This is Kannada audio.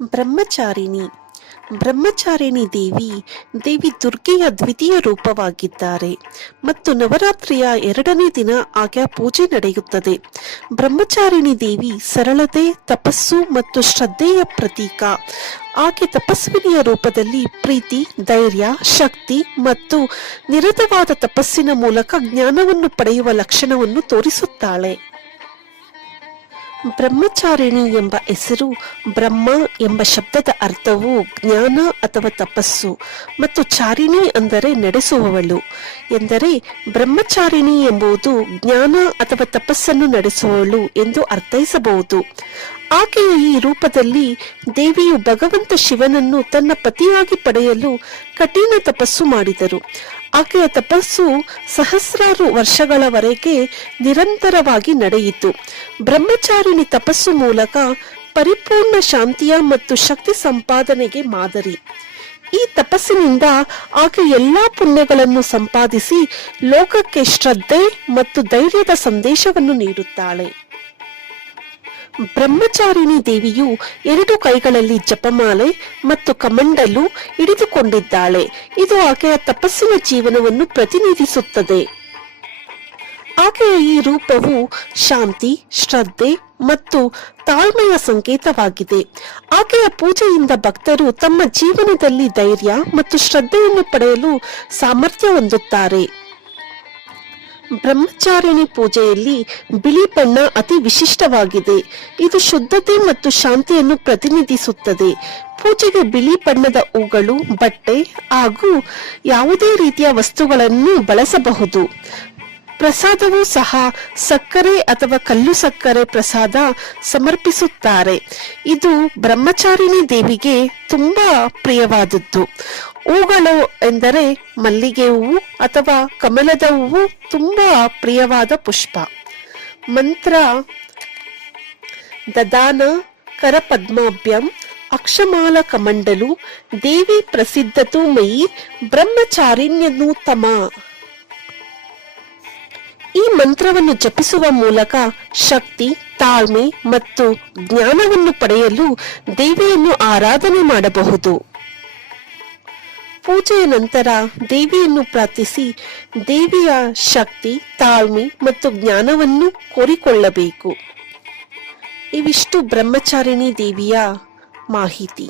ಬ್ರಹ್ಮಚಾರಿಣಿ. ಬ್ರಹ್ಮಚಾರಿಣಿ ದೇವಿ ದುರ್ಗೆಯ ದ್ವಿತೀಯ ರೂಪವಾಗಿದ್ದಾರೆ ಮತ್ತು ನವರಾತ್ರಿಯ 2ನೇ ದಿನ ಆಕೆಯ ಪೂಜೆ ನಡೆಯುತ್ತದೆ. ಬ್ರಹ್ಮಚಾರಿಣಿ ದೇವಿ ಸರಳತೆ, ತಪಸ್ಸು ಮತ್ತು ಶ್ರದ್ಧೆಯ ಪ್ರತೀಕ. ಆಕೆ ತಪಸ್ವಿನಿಯ ರೂಪದಲ್ಲಿ ಪ್ರೀತಿ, ಧೈರ್ಯ, ಶಕ್ತಿ ಮತ್ತು ನಿರತವಾದ ತಪಸ್ಸಿನ ಮೂಲಕ ಜ್ಞಾನವನ್ನು ಪಡೆಯುವ ಲಕ್ಷಣವನ್ನು ತೋರಿಸುತ್ತಾಳೆ. ಬ್ರಹ್ಮಚಾರಿಣಿ ಎಂಬ ಹೆಸರು ಬ್ರಹ್ಮ ಎಂಬ ಶಬ್ದದ ಅರ್ಥವು ಜ್ಞಾನ ಅಥವಾ ತಪಸ್ಸು ಮತ್ತು ಚಾರಿಣಿ ಅಂದರೆ ನಡೆಸುವವಳು ಎಂದರೆ ಬ್ರಹ್ಮಚಾರಿಣಿ ಎಂಬುದು ಜ್ಞಾನ ಅಥವಾ ತಪಸ್ಸನ್ನು ನಡೆಸುವವಳು ಎಂದು ಅರ್ಥೈಸಬಹುದು. ಆಕೆಯ ಈ ರೂಪದಲ್ಲಿ ದೇವಿಯು ಭಗವಂತ ಶಿವನನ್ನು ತನ್ನ ಪತಿಯಾಗಿ ಪಡೆಯಲು ಕಠಿಣ ತಪಸ್ಸು ಮಾಡಿದರು. ಆಕೆಯ ತಪಸ್ಸು ಸಹಸ್ರಾರು ವರ್ಷಗಳವರೆಗೆ ನಿರಂತರವಾಗಿ ನಡೆಯಿತು. ಬ್ರಹ್ಮಚಾರಿಣಿ ತಪಸ್ಸು ಮೂಲಕ ಪರಿಪೂರ್ಣ ಶಾಂತಿಯ ಮತ್ತು ಶಕ್ತಿ ಸಂಪಾದನೆಗೆ ಮಾದರಿ. ಈ ತಪಸ್ಸಿನಿಂದ ಆಕೆ ಎಲ್ಲಾ ಪುಣ್ಯಗಳನ್ನು ಸಂಪಾದಿಸಿ ಲೋಕಕ್ಕೆ ಶ್ರದ್ಧೆ ಮತ್ತು ಧೈರ್ಯದ ಸಂದೇಶವನ್ನು ನೀಡುತ್ತಾಳೆ. ಬ್ರಹ್ಮಚಾರಿಣಿ ದೇವಿಯು 2 ಕೈಗಳಲ್ಲಿ ಜಪಮಾಲೆ ಮತ್ತು ಕಮಂಡಲು ಹಿಡಿದುಕೊಂಡಿದ್ದಾಳೆ. ಇದು ಆಕೆಯ ತಪಸ್ಸಿನ ಜೀವನವನ್ನು ಪ್ರತಿನಿಧಿಸುತ್ತದೆ. ಆಕೆಯ ಈ ರೂಪವು ಶಾಂತಿ, ಶ್ರದ್ಧೆ ಮತ್ತು ತಾಳ್ಮೆಯ ಸಂಕೇತವಾಗಿದೆ. ಆಕೆಯ ಪೂಜೆಯಿಂದ ಭಕ್ತರು ತಮ್ಮ ಜೀವನದಲ್ಲಿ ಧೈರ್ಯ ಮತ್ತು ಶ್ರದ್ಧೆಯನ್ನು ಪಡೆಯಲು ಸಾಮರ್ಥ್ಯ ಹೊಂದುತ್ತಾರೆ. ಬ್ರಹ್ಮಚಾರಿಣಿ ಪೂಜೆಯಲ್ಲಿ ಬಿಳಿ ಬಣ್ಣ ಅತಿ ವಿಶಿಷ್ಟವಾಗಿದೆ. ಇದು ಶುದ್ಧತೆ ಮತ್ತು ಶಾಂತಿಯನ್ನು ಪ್ರತಿನಿಧಿಸುತ್ತದೆ. ಪೂಜೆಗೆ ಬಿಳಿ ಬಣ್ಣದ ಹೂಗಳು, ಬಟ್ಟೆ ಹಾಗೂ ಯಾವುದೇ ರೀತಿಯ ವಸ್ತುಗಳನ್ನು ಬಳಸಬಹುದು. ಪ್ರಸಾದವೂ ಸಹ ಸಕ್ಕರೆ ಅಥವಾ ಕಲ್ಲು ಸಕ್ಕರೆ ಪ್ರಸಾದ ಸಮರ್ಪಿಸುತ್ತಾರೆ. ಇದು ಬ್ರಹ್ಮಚಾರಿಣಿ ದೇವಿಗೆ ತುಂಬಾ ಪ್ರಿಯವಾದದ್ದು. ಹೂಗಳು ಎಂದರೆ ಮಲ್ಲಿಗೆ ಹೂವು ಅಥವಾ ಕಮಲದ ಹೂವು ತುಂಬಾ ಪ್ರಿಯವಾದ ಪುಷ್ಪ. ಮಂತ್ರ: ದದಾನ ಕರಪದ್ಮಾಭ್ಯಂ ಅಕ್ಷಮಾಲ ಕಮಂಡಲು ದೇವಿ ಪ್ರಸಿದ್ಧತು ಮಯಿ ಬ್ರಹ್ಮಚಾರಿಣ್ಯನು ತಮ. ಈ ಮಂತ್ರವನ್ನು ಜಪಿಸುವ ಮೂಲಕ ಶಕ್ತಿ, ತಾಳ್ಮೆ ಮತ್ತು ಜ್ಞಾನವನ್ನು ಪಡೆಯಲು ದೇವಿಯನ್ನು ಆರಾಧನೆ ಮಾಡಬಹುದು. ಪೂಜೆಯ ನಂತರ ದೇವಿಯನ್ನು ಪ್ರಾರ್ಥಿಸಿ ದೇವಿಯ ಶಕ್ತಿ, ತಾಳ್ಮೆ ಮತ್ತು ಜ್ಞಾನವನ್ನು ಕೋರಿಕೊಳ್ಳಬೇಕು. ಇವಿಷ್ಟು ಬ್ರಹ್ಮಚಾರಿಣಿ ದೇವಿಯ ಮಾಹಿತಿ.